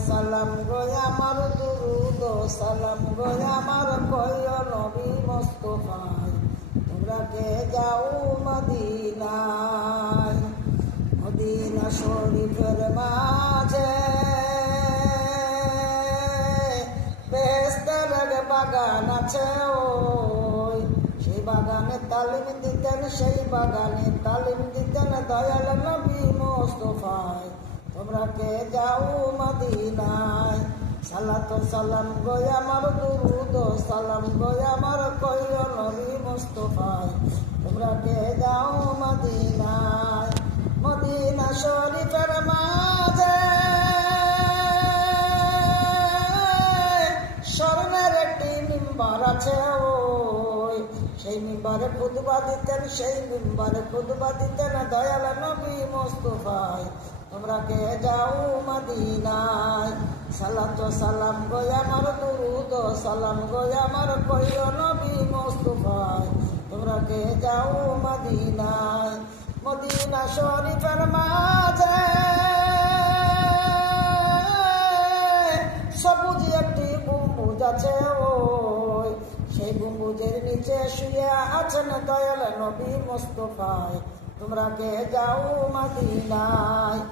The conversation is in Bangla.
সালাম গো আমার দুরুদ সালাম গো আমার কইও নবী মুস্তাফায় তোমরা কে যাও মদিনায় মদিনা শরীফের মাঝে বেহেশতের বাগান আছে ওই সেই বাগানে তালিম দিতেন সেই বাগানে তালিম দিতেন দয়াল নবী মুস্তাফায় তোমরা কে যাও মদিনায় সালাত সালাম গো আমার দুরুদ সালাম গো আমার কইও নবী মুস্তাফায় তোমরা কে যাও মদিনায় মদিনা শরীফের মাঝে স্বর্ণের একটি মিম্বার আছে ওই সেই মিম্বারে খুতবা দিতেন সেই মিম্বারে খুতবা দিতেন দয়াল নবী মুস্তাফায় তোমরা কে যাও মদিনায় সালাত সালাম গো আমার দুরুদ সালাম গো আমার কইও নবী মুস্তাফায় তোমরা কে যাও মদিনায় মদিনা শরীফের মাঝে সবুজ একটি গম্বুজ আছে ওই সেই গম্বুজের নিচে শুয়ে আছেন দয়াল নবী মুস্তাফায় তোমরা কে যাও মদিনায়